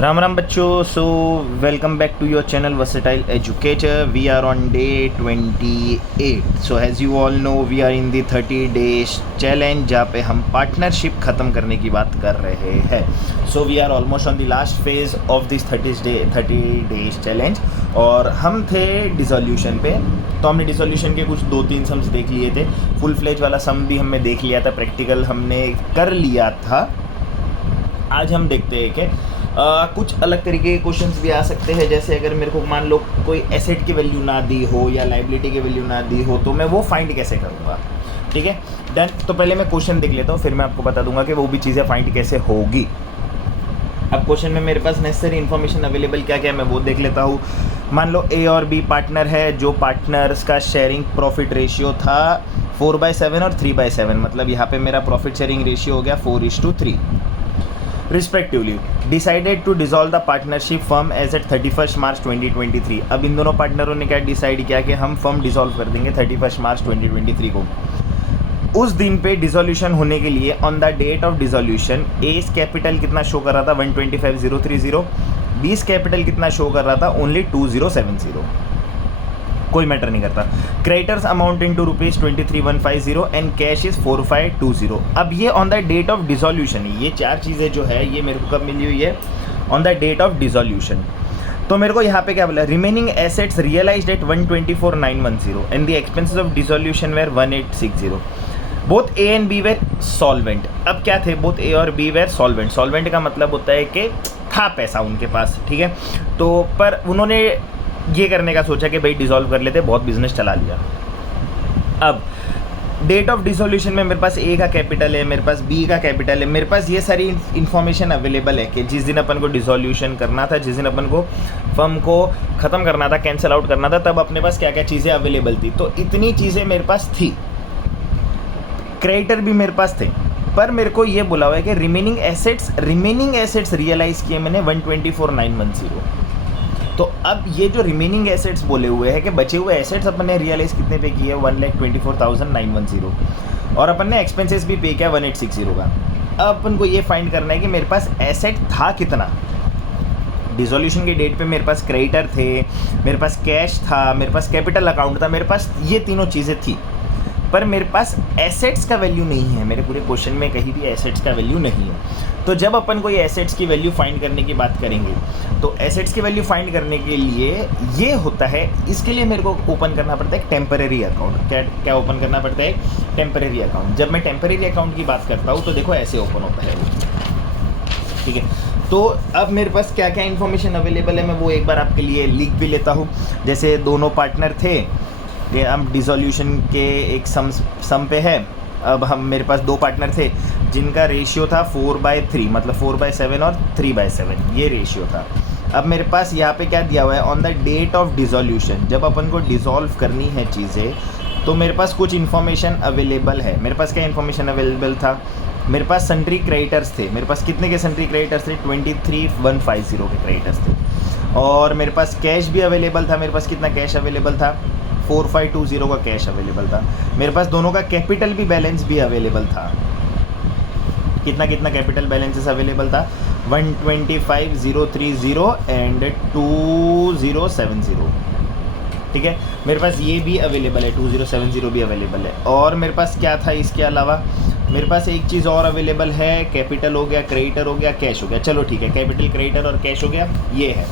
राम राम बच्चों, so welcome back to your channel versatile educator. We are on day 28. So as you all know we are in the 30 days challenge, जहाँ पे हम partnership ख़त्म करने की बात कर रहे हैं. So we are almost on the last phase of this 30 days challenge. और हम थे डिसोल्यूशन पे, तो हमने डिसोल्यूशन के कुछ 2-3 सम्स देख लिए थे. फुल फ्लेज वाला सम भी हमने देख लिया था, प्रैक्टिकल हमने कर लिया था. आज हम देखते हैं कि कुछ अलग तरीके के क्वेश्चंस भी आ सकते हैं. जैसे अगर मेरे को मान लो कोई एसेट की वैल्यू ना दी हो या लाइबिलिटी की वैल्यू ना दी हो, तो मैं वो फाइंड कैसे करूँगा. ठीक है, डन. तो पहले मैं क्वेश्चन देख लेता हूँ, फिर मैं आपको बता दूंगा कि वो भी चीज़ें फाइंड कैसे होगी. अब क्वेश्चन में मेरे पास नेसेसरी इन्फॉर्मेशन अवेलेबल क्या क्या है मैं वो देख लेता हूँ. मान लो ए और बी पार्टनर है, जो पार्टनर्स का शेयरिंग प्रॉफिट रेशियो था 4/7 और 3/7. मतलब यहाँ पे मेरा प्रॉफिट शेयरिंग रेशियो हो गया 4:3 respectively. Decided to dissolve the partnership firm as at 31 March 2023. अब इन दोनों पार्टनरों ने क्या डिसाइड किया कि हम फर्म डिसॉल्व कर देंगे 31 मार्च 2023 को. उस दिन पे डिसोल्यूशन होने के लिए on the date of dissolution as capital कितना शो कर रहा था 125,030. बीस कैपिटल कितना शो कर रहा था ओनली 2070. कोई मैटर नहीं करता. Creditors amount in to ₹23,150 and cash is 4520. अब ये on the date of dissolution है. ये चार चीज़ें जो है ये मेरे को कब मिली हुई है, on the date of dissolution. तो मेरे को यहाँ पे क्या बोला, remaining assets realised at 124,910 and the expenses of dissolution were 1860. Both a and b were solvent. अब क्या थे, बोथ ए और बी वेर सॉल्वेंट. सॉल्वेंट का मतलब होता है कि था पैसा उनके पास. ठीक है, तो पर उन्होंने ये करने का सोचा कि भाई डिसॉल्व कर लेते, बहुत बिजनेस चला लिया. अब डेट ऑफ डिसोल्यूशन में मेरे पास ए का कैपिटल है, मेरे पास बी का कैपिटल है, मेरे पास ये सारी इन्फॉर्मेशन अवेलेबल है कि जिस दिन अपन को डिसोल्यूशन करना था, जिस दिन अपन को फर्म को ख़त्म करना था, कैंसिल आउट करना था, तब अपने पास क्या क्या चीज़ें अवेलेबल थी. तो इतनी चीज़ें मेरे पास थी. क्रेडिटर भी मेरे पास थे, पर मेरे को ये बोला हुआ है कि रिमेनिंग एसेट्स रियलाइज़ किए मैंने 124,910. तो अब ये जो रिमेनिंग एसेट्स बोले हुए हैं कि बचे हुए एसेट्स अपन ने रियलाइज़ कितने पे किए, 1,24,910. और अपन ने एक्सपेंसेस भी पे किया 1,860 का. अब अपन को ये फाइंड करना है कि मेरे पास एसेट था कितना. डिसोल्यूशन के डेट पे मेरे पास क्रेडिटर थे, मेरे पास कैश था, मेरे पास कैपिटल अकाउंट था, मेरे पास ये तीनों चीज़ें थी. पर मेरे पास एसेट्स का वैल्यू नहीं है. मेरे पूरे क्वेश्चन में कहीं भी एसेट्स का वैल्यू नहीं है. तो जब अपन को ये एसेट्स की वैल्यू फाइंड करने की बात करेंगे, तो एसेट्स की वैल्यू फाइंड करने के लिए ये होता है, इसके लिए मेरे को ओपन करना पड़ता है टेम्परेरी अकाउंट. क्या ओपन करना पड़ता है, टेम्परेरी अकाउंट. जब मैं टेम्परेरी अकाउंट की बात करता हूँ तो देखो ऐसे ओपन होता है वो. ठीक है, तो अब मेरे पास क्या क्या इन्फॉर्मेशन अवेलेबल है मैं वो एक बार आपके लिए लिख भी लेता हूँ. जैसे दोनों पार्टनर थे, ये हम डिसोल्यूशन के एक सम पे है. अब हम मेरे पास दो पार्टनर थे जिनका रेशियो था 4/3, मतलब 4/7 और 3/7 ये रेशियो था. अब मेरे पास यहाँ पे क्या दिया हुआ है, on the date of dissolution, जब अपन को डिसॉल्व करनी है चीज़ें, तो मेरे पास कुछ इन्फॉर्मेशन अवेलेबल है. मेरे पास क्या इन्फॉर्मेशन अवेलेबल था, मेरे पास सन्ड्री क्रेडिटर्स थे. मेरे पास कितने के सन्ड्री क्रेडिटर्स थे, 23,150 के क्रेडिटर्स थे. और मेरे पास कैश भी अवेलेबल था. मेरे पास कितना कैश अवेलेबल था, 4520 का कैश अवेलेबल था. मेरे पास दोनों का कैपिटल भी बैलेंस भी अवेलेबल था. कितना कैपिटल बैलेंसेस अवेलेबल था, 125,030 एंड 2070. ठीक है, मेरे पास ये भी अवेलेबल है, 2070 भी अवेलेबल है. और मेरे पास क्या था इसके अलावा, मेरे पास एक चीज़ और अवेलेबल है. कैपिटल हो गया, क्रेडिटर हो गया, कैश हो गया. चलो ठीक है, कैपिटल, क्रेडिटर और कैश हो गया, ये है.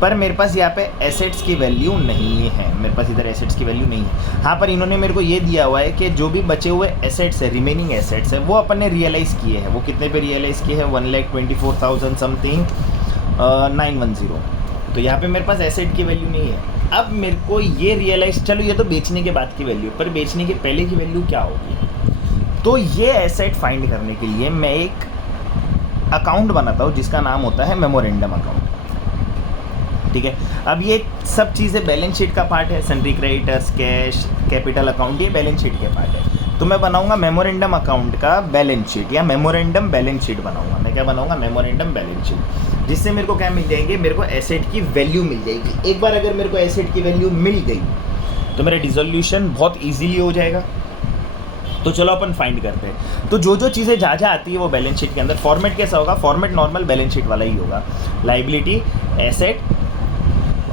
पर मेरे पास यहाँ पे एसेट्स की वैल्यू नहीं है. मेरे पास इधर एसेट्स की वैल्यू नहीं है. हाँ, पर इन्होंने मेरे को ये दिया हुआ है कि जो भी बचे हुए एसेट्स है, रिमेनिंग एसेट्स है, वो अपन ने रियलाइज़ किए हैं. वो कितने पे रियलाइज़ किए हैं, 1,24,000 समथिंग 910. तो यहाँ पे मेरे पास एसेट की वैल्यू नहीं है. अब मेरे को ये रियलाइज़, चलो ये तो बेचने के बाद की वैल्यू, पर बेचने के पहले की वैल्यू क्या होगी. तो ये एसेट फाइंड करने के लिए मैं एक अकाउंट बनाता हूँ जिसका नाम होता है मेमोरेंडम अकाउंट. ठीक है, अब ये सब चीज़ें बैलेंस शीट का पार्ट है. Sundry creditors, cash, capital account, ये बैलेंस शीट के पार्ट है. तो मैं बनाऊंगा मेमोरेंडम अकाउंट का बैलेंस शीट या मेमोरेंडम बैलेंस शीट बनाऊंगा. मैं क्या बनाऊंगा, मेमोरेंडम बैलेंस शीट. जिससे मेरे को क्या मिल जाएंगे, मेरे को एसेट की वैल्यू मिल जाएगी। एक बार अगर मेरे को एसेट की वैल्यू मिल गई तो मेरा डिसोल्यूशन बहुत ईजीली हो जाएगा। तो चलो अपन फाइंड करते हैं। तो जो जो चीज़ें जहाँ जहाँ आती है वो बैलेंस शीट के अंदर फॉर्मेट कैसा होगा, फॉर्मेट नॉर्मल बैलेंस शीट वाला ही होगा, लाइबिलिटी एसेट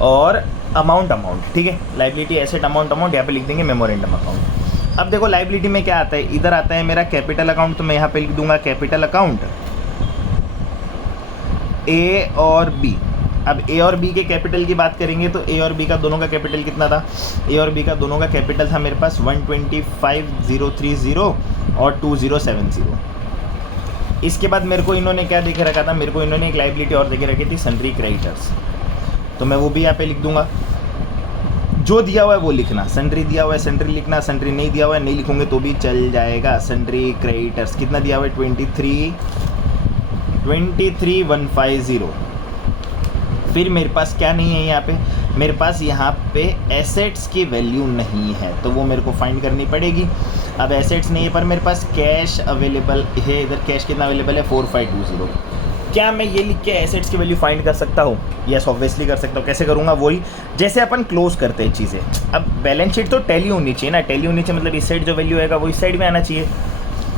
और अमाउंट, ठीक है। लाइबिलिटी एसेट अमाउंट, यहाँ पे लिख देंगे मेमोरेंडम अकाउंट। अब देखो लाइबिलिटी में क्या आता है, इधर आता है मेरा कैपिटल अकाउंट, तो मैं यहाँ पे लिख दूंगा कैपिटल अकाउंट ए और बी। अब ए और बी के कैपिटल की बात करेंगे तो ए और बी का दोनों का कैपिटल कितना था, ए और बी का दोनों का कैपिटल था मेरे पास 125,030 और 2070। इसके बाद मेरे को इन्होंने क्या देखे रखा था, मेरे को इन्होंने एक लाइबिलिटी और देखे रखी थी, सन्ड्री क्रेडिटर्स, तो मैं वो भी यहाँ पे लिख दूंगा। जो दिया हुआ है वो लिखना, सन्ड्री दिया हुआ है सन्ड्री लिखना, सन्ड्री नहीं दिया हुआ है नहीं लिखूंगे तो भी चल जाएगा। सन्ड्री क्रेडिटर्स कितना दिया हुआ है 23,150। फिर मेरे पास क्या नहीं है यहाँ पे, मेरे पास यहाँ पे एसेट्स की वैल्यू नहीं है, तो वो मेरे को फाइंड करनी पड़ेगी। अब एसेट्स नहीं है पर मेरे पास कैश अवेलेबल है, इधर कैश कितना अवेलेबल है 4520। क्या मैं ये लिख के एसेट्स की वैल्यू फाइंड कर सकता हूँ? यस ऑब्वियसली कर सकता हूँ। कैसे करूँगा, वही जैसे अपन क्लोज करते हैं चीज़ें। अब बैलेंस शीट तो टैली होनी चाहिए ना, टैली होनी चाहिए मतलब इस साइड जो वैल्यू आएगा वो इस साइड में आना चाहिए।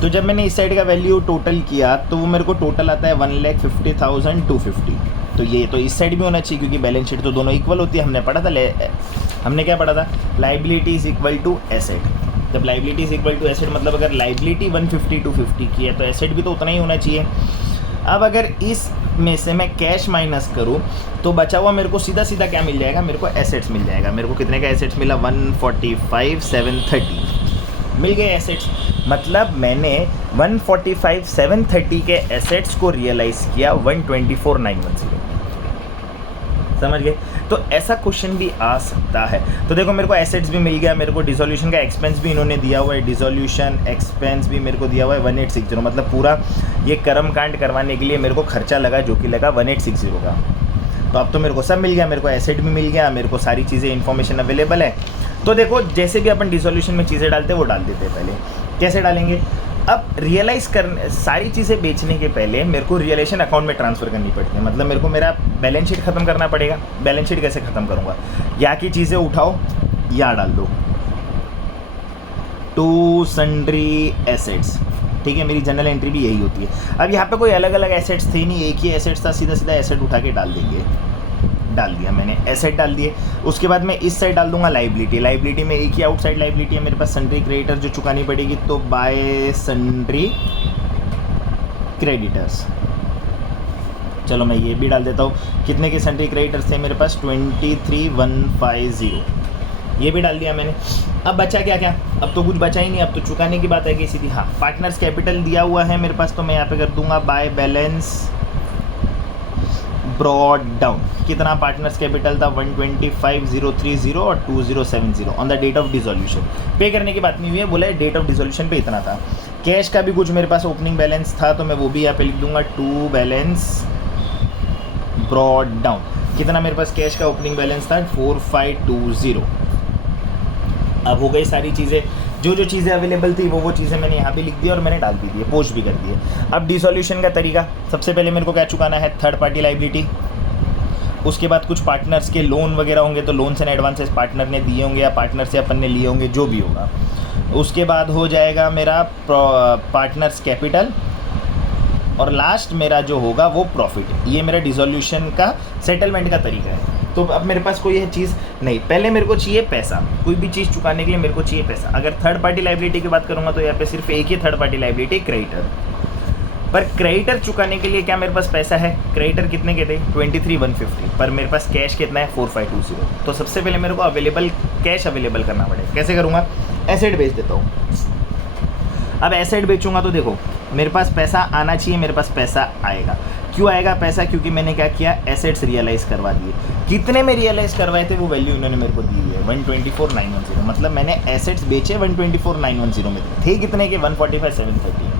तो जब मैंने इस साइड का वैल्यू टोटल किया तो वो मेरे को टोटल आता है 1,50,250। तो ये तो इस साइड भी होना चाहिए क्योंकि बैलेंस शीट तो दोनों इक्वल होती है। हमने पढ़ा था, हमने क्या पढ़ा था, liability is equal to asset. जब liability is equal to asset मतलब अगर लाइबिलिटी 150-250 की है तो एसेट भी तो उतना ही होना चाहिए। अब अगर इस में से मैं कैश माइनस करूं तो बचा हुआ मेरे को सीधा सीधा क्या मिल जाएगा, मेरे को एसेट्स मिल जाएगा। मेरे को कितने का एसेट्स मिला, 145,730 मिल गए एसेट्स। मतलब मैंने 145,730 के एसेट्स को रियलाइज़ किया 124,910। समझ गए? तो ऐसा क्वेश्चन भी आ सकता है। तो देखो मेरे को एसेट्स भी मिल गया, मेरे को डिसोल्यूशन का एक्सपेंस भी इन्होंने दिया हुआ है, डिसोल्यूशन एक्सपेंस भी मेरे को दिया हुआ है 1860। मतलब पूरा ये कर्म कांड करवाने के लिए मेरे को खर्चा लगा जो कि लगा 1860 का। तो अब तो मेरे को सब मिल गया, मेरे को एसेट भी मिल गया, मेरे को सारी चीज़ें इन्फॉर्मेशन अवेलेबल है। तो देखो जैसे भी अपन डिसोल्यूशन में चीज़ें डालते हैं वो डाल देते हैं। पहले कैसे डालेंगे, अब रियलाइज़ कर सारी चीज़ें बेचने के पहले मेरे को रियलाइजेशन अकाउंट में ट्रांसफ़र करनी पड़ती है। मतलब मेरे को मेरा बैलेंस शीट ख़त्म करना पड़ेगा। बैलेंस शीट कैसे ख़त्म करूँगा, यहाँ की चीज़ें उठाओ यहाँ डाल दो, टू सन्ड्री एसेट्स, ठीक है। मेरी जनरल एंट्री भी यही होती है। अब यहाँ पे कोई अलग अलग एसेट्स थे नहीं, एक ही एसेट्स था, सीधा सीधा एसेट उठा के डाल देंगे। डाल दिया मैंने, एसेट डाल दिए। उसके बाद मैं इस साइड डाल दूंगा लाइबिलिटी। लाइबिलिटी में एक ही आउटसाइड लाइबिलिटी है मेरे पास, सन्ड्री क्रेडिटर जो चुकानी पड़ेगी, तो बाय सन्ड्री क्रेडिटर्स। चलो मैं ये भी डाल देता हूँ। कितने के सन्ड्री क्रेडिटर्स थे मेरे पास, 23,150, ये भी डाल दिया मैंने। अब बचा क्या क्या, अब तो कुछ बचा ही नहीं, अब तो चुकाने की बात है कि सीधी। हाँ, पार्टनर्स कैपिटल दिया हुआ है मेरे पास, तो मैं यहाँ पे कर दूंगा बाय बैलेंस ब्रॉड डाउन। कितना पार्टनर्स कैपिटल था, 125,030 और 2070 on the date of dissolution. Pay करने की बात नहीं हुई है, बोला है डेट ऑफ डिसोल्यूशन पे इतना था। कैश का भी कुछ मेरे पास ओपनिंग बैलेंस था, तो मैं वो भी यहाँ पे लिख दूंगा, टू बैलेंस ब्रॉड डाउन। कितना मेरे पास कैश का ओपनिंग बैलेंस था, 4520। अब हो गई सारी चीज़ें, जो जो चीज़ें अवेलेबल थी वो चीज़ें मैंने यहाँ भी लिख दी और मैंने डाल भी दिए, पोस्ट भी कर दिए। अब डिसोल्यूशन का तरीका, सबसे पहले मेरे को क्या चुकाना है, थर्ड पार्टी लाइबिलिटी। उसके बाद कुछ पार्टनर्स के लोन वगैरह होंगे, तो लोन्स एंड एडवांसेस पार्टनर ने दिए होंगे या पार्टनर से अपन ने लिए होंगे, जो भी होगा। उसके बाद हो जाएगा मेरा पार्टनर्स कैपिटल, और लास्ट मेरा जो होगा वो प्रॉफिट। ये मेरा डिसोल्यूशन का सेटलमेंट का तरीका है। तो अब मेरे पास कोई है चीज़ नहीं, पहले मेरे को चाहिए पैसा। कोई भी चीज़ चुकाने के लिए मेरे को चाहिए पैसा। अगर थर्ड पार्टी लाइबिलिटी की बात करूँगा तो यहाँ पे सिर्फ एक ही थर्ड पार्टी लाइबिलिटी, क्रेडिटर। पर क्रेडिटर चुकाने के लिए क्या मेरे पास पैसा है, क्रेडिटर कितने के थे, 23,150, पर मेरे पास कैश कितना है, 4520। तो सबसे पहले मेरे को अवेलेबल कैश अवेलेबल करना पड़ेगा। कैसे करूँगा, एसेट बेच देता हूँ। अब एसेट बेचूंगा तो देखो मेरे पास पैसा आना चाहिए, मेरे पास पैसा आएगा। क्यों आएगा पैसा, क्योंकि मैंने क्या किया, एसेट्स रियलाइज़ करवा दिए। कितने में रियलाइज़ करवाए थे वो वैल्यू इन्होंने मेरे को दी है, 124,910। मतलब मैंने एसेट्स बेचे 124,910 में थे कितने के, 145,730।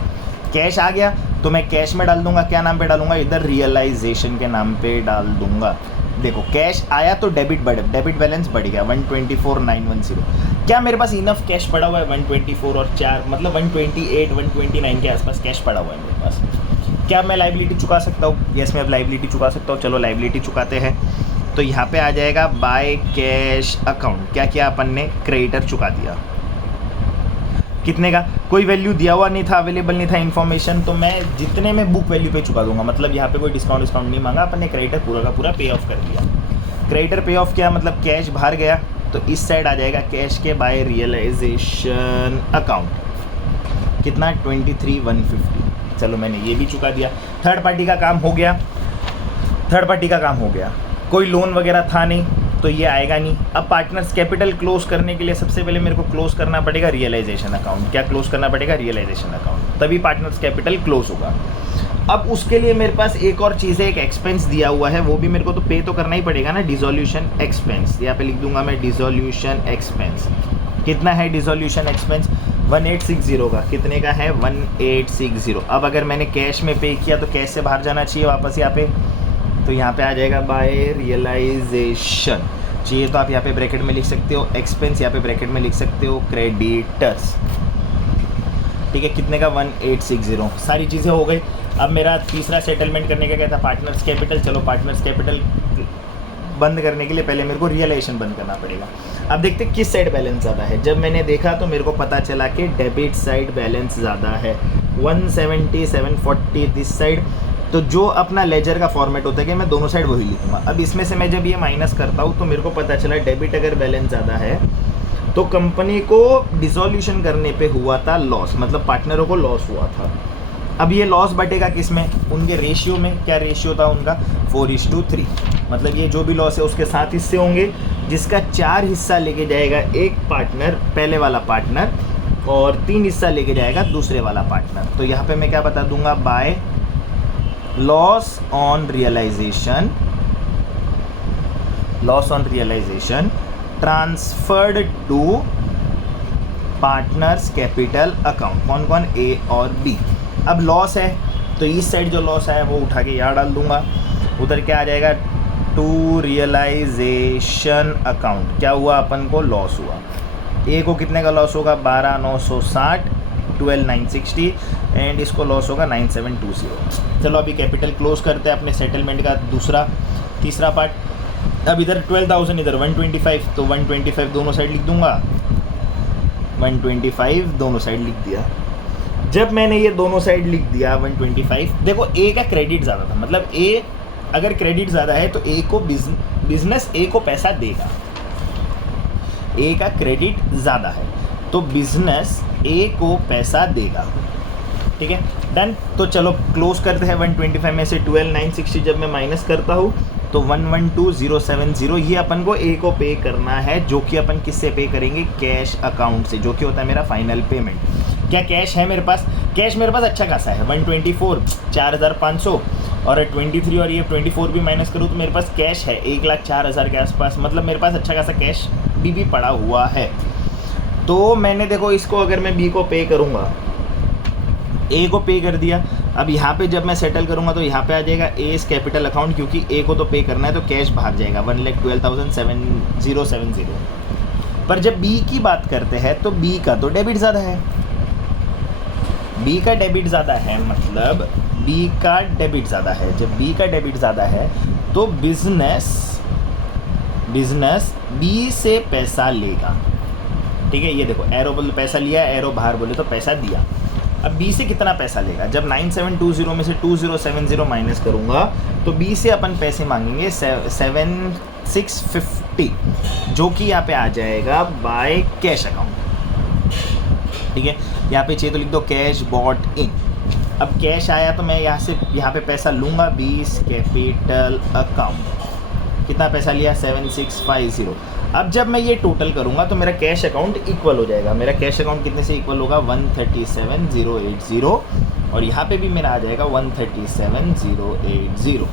कैश आ गया तो मैं कैश में डाल दूंगा, क्या नाम पे डालूंगा, इधर रियलाइजेशन के नाम पे डाल दूंगा। देखो कैश आया तो डेबिट बैलेंस बढ़ गया 124,910। क्या मेरे पास इनफ कैश पड़ा हुआ है, 124 और 4 मतलब 128 129 के आसपास कैश पड़ा हुआ है मेरे पास। क्या मैं लाइबिलिटी चुका सकता हूँ? यस, मैं अब लाइबिलिटी चुका सकता हूँ। चलो लाइबिलिटी चुकाते हैं। तो यहाँ पे आ जाएगा बाय कैश अकाउंट। क्या किया अपन ने? क्रेडिटर चुका दिया। कितने का? कोई वैल्यू दिया हुआ नहीं था, अवेलेबल नहीं था इन्फॉर्मेशन, तो मैं जितने में बुक वैल्यू पे चुका दूंगा। मतलब यहाँ पे कोई डिस्काउंट नहीं मांगा, अपन ने क्रेडिटर पूरा का पूरा पे ऑफ कर दिया। क्रेडिटर पे ऑफ किया मतलब कैश बाहर गया, तो इस साइड आ जाएगा कैश के बाय रियलाइजेशन अकाउंट। कितना? 23,150। चलो मैंने ये भी चुका दिया। थर्ड पार्टी का काम हो गया। थर्ड पार्टी का काम हो गया। कोई लोन वगैरह था नहीं, तो ये आएगा नहीं। अब पार्टनर्स कैपिटल क्लोज करने के लिए सबसे पहले मेरे को क्लोज करना पड़ेगा रियलाइजेशन अकाउंट। क्या क्लोज करना पड़ेगा? रियलाइजेशन अकाउंट, तभी पार्टनर्स कैपिटल क्लोज होगा। अब उसके लिए मेरे पास एक और चीज़ है, एक एक्सपेंस दिया हुआ है, वो भी मेरे को तो पे तो करना ही पड़ेगा ना, डिसोल्यूशन एक्सपेंस। यहाँ पे लिख दूंगा मैं डिसोल्यूशन एक्सपेंस। कितना है डिसोल्यूशन एक्सपेंस? 1860 का। कितने का है? 1860। अब अगर मैंने कैश में पे किया तो कैश से बाहर जाना चाहिए वापस यहाँ पे, तो यहाँ पे आ जाएगा बाय रियलाइजेशन। चाहिए तो आप यहाँ पे ब्रैकेट में लिख सकते हो एक्सपेंस, यहाँ पे ब्रैकेट में लिख सकते हो क्रेडिटर्स। ठीक है, कितने का? 1860। सारी चीज़ें हो गई। अब मेरा तीसरा सेटलमेंट करने का क्या था? Partners capital. चलो पार्टनर्स कैपिटल बंद करने के लिए पहले मेरे को रियलाइजेशन बंद करना पड़ेगा। अब देखते किस साइड बैलेंस ज़्यादा है। जब मैंने देखा तो मेरे को पता चला कि डेबिट साइड बैलेंस ज़्यादा है, 170 740 दिस साइड। तो जो अपना लेजर का फॉर्मेट होता है कि मैं दोनों साइड वही लिखूंगा। अब इसमें से मैं जब ये माइनस करता हूँ तो मेरे को पता चला डेबिट अगर बैलेंस ज़्यादा है तो कंपनी को डिसोल्यूशन करने पे हुआ था लॉस, मतलब पार्टनरों को लॉस हुआ था। अब ये लॉस बटेगा किस में? उनके रेशियो में। क्या रेशियो था उनका? 4:3। मतलब ये जो भी लॉस है उसके 7 हिस्से होंगे, जिसका 4 हिस्सा लेके जाएगा एक पार्टनर, पहले वाला पार्टनर, और 3 हिस्सा लेके जाएगा दूसरे वाला पार्टनर। तो यहाँ पे मैं क्या बता दूंगा? By loss on realisation, loss on realisation transferred to partners capital account. कौन कौन? ए और बी। अब लॉस है तो इस साइड जो लॉस है वो उठा के यहाँ डाल दूंगा। उधर क्या आ जाएगा? To realisation account. क्या हुआ? अपन को लॉस हुआ। ए को कितने का लॉस होगा? 12,960, 12,960, एंड इसको लॉस होगा 9,720। चलो अभी कैपिटल क्लोज करते हैं अपने सेटलमेंट का तीसरा पार्ट। अब इधर 12,000, इधर 125, तो 125 दोनों साइड लिख दूंगा। 125 दोनों साइड लिख दिया। जब मैंने ये दोनों साइड लिख दिया 125, देखो ए का क्रेडिट ज़्यादा था, मतलब ए अगर क्रेडिट ज़्यादा है तो ए को बिजनेस ए को पैसा देगा। ए का क्रेडिट ज़्यादा है तो बिजनेस ए को पैसा देगा। ठीक है, डन। तो चलो क्लोज करते हैं। 125 में से 12,960 जब मैं माइनस करता हूँ तो 112,070 ये अपन को ए को पे करना है, जो कि अपन किससे पे करेंगे? कैश अकाउंट से, जो कि होता है मेरा फाइनल पेमेंट। क्या कैश है मेरे पास? कैश मेरे पास अच्छा खासा है, 124, 4,500, और 23 और ये 24 भी माइनस करूँ तो मेरे पास कैश है 1,04,000 के आसपास। मतलब मेरे पास अच्छा खासा कैश भी पड़ा हुआ है। तो मैंने देखो इसको अगर मैं बी को पे करूँगा, ए को पे कर दिया। अब यहाँ पे जब मैं सेटल करूँगा तो यहाँ पे आ जाएगा एस कैपिटल अकाउंट, क्योंकि ए को तो पे करना है तो कैश बाहर जाएगा 1,12,7070। पर जब बी की बात करते हैं तो बी का तो डेबिट ज़्यादा है। बी का डेबिट ज़्यादा है मतलब बी का डेबिट ज़्यादा है। जब बी का डेबिट ज़्यादा है तो बिजनेस बी से पैसा लेगा। ठीक है, ये देखो एरो बोले पैसा लिया, एरो बाहर बोले तो पैसा दिया। अब बी से कितना पैसा लेगा? जब 9,720 में से 2,070 माइनस करूँगा तो बी से अपन पैसे मांगेंगे 7,650, जो कि यहाँ पे आ जाएगा बाय कैश अकाउंट। ठीक है, यहाँ पे चाहिए तो लिख दो कैश बॉट इन। अब कैश आया तो मैं यहाँ पे पैसा लूँगा, बीस कैपिटल अकाउंट। कितना पैसा लिया? 7,650। अब जब मैं ये टोटल करूँगा तो मेरा कैश अकाउंट इक्वल हो जाएगा। मेरा कैश अकाउंट कितने से इक्वल होगा? 137,080, और यहाँ पे भी मेरा आ जाएगा 137,080।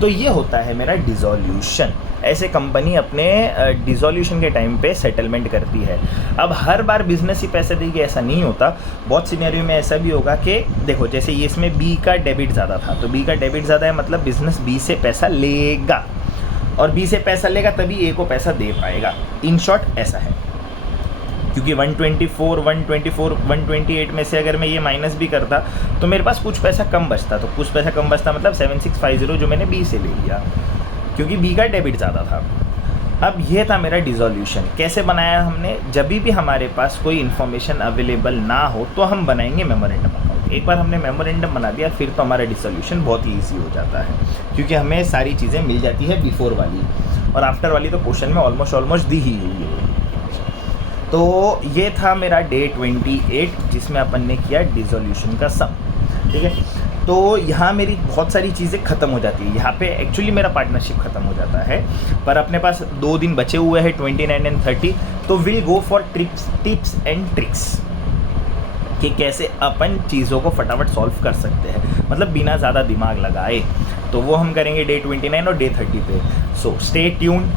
तो ये होता है मेरा डिसोल्यूशन। ऐसे कंपनी अपने डिसोल्यूशन के टाइम पे सेटलमेंट करती है। अब हर बार बिजनेस ही पैसे देगी ऐसा नहीं होता। बहुत सिनेरियो में ऐसा भी होगा कि देखो जैसे ये इसमें बी का डेबिट ज़्यादा था, तो बी का डेबिट ज़्यादा है मतलब बिजनेस बी से पैसा लेगा, और बी से पैसा लेगा तभी ए को पैसा दे पाएगा। इन शॉर्ट ऐसा है। क्योंकि 128 में से अगर मैं ये माइनस भी करता तो मेरे पास कुछ पैसा कम बचता, तो कुछ पैसा कम बचता मतलब 7650 जो मैंने बी से ले लिया, क्योंकि बी का डेबिट ज़्यादा था। अब ये था मेरा डिसोल्यूशन। कैसे बनाया हमने, जब भी हमारे पास कोई इन्फॉर्मेशन अवेलेबल ना हो तो हम बनाएंगे मेमोरेंडम अकाउंट। एक बार हमने मेमोरेंडम बना दिया फिर तो हमारा डिसोल्यूशन बहुत ही ईजी हो जाता है, क्योंकि हमें सारी चीज़ें मिल जाती है बिफोर वाली, और आफ्टर वाली तो क्वेश्चन में ऑलमोस्ट दी ही हुई है। तो ये था मेरा डे 28 जिसमें अपन ने किया डिसोल्यूशन का सम, ठीक है। तो यहाँ मेरी बहुत सारी चीज़ें ख़त्म हो जाती है, यहाँ पे एक्चुअली मेरा पार्टनरशिप ख़त्म हो जाता है, पर अपने पास 2 दिन बचे हुए हैं 29 एंड 30, तो will go for tips and tricks कि कैसे अपन चीज़ों को फटाफट सॉल्व कर सकते हैं, मतलब बिना ज़्यादा दिमाग लगाए। तो वो हम करेंगे डे 29 और डे 30 पे। सो स्टे ट्यून,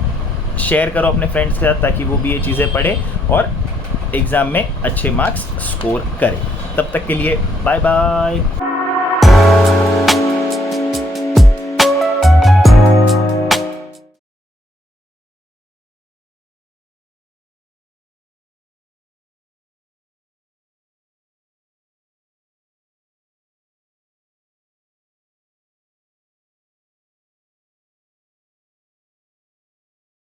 शेयर करो अपने फ्रेंड्स के साथ ताकि वो भी ये चीज़ें पढ़े और एग्ज़ाम में अच्छे मार्क्स स्कोर करें। तब तक के लिए बाय बाय।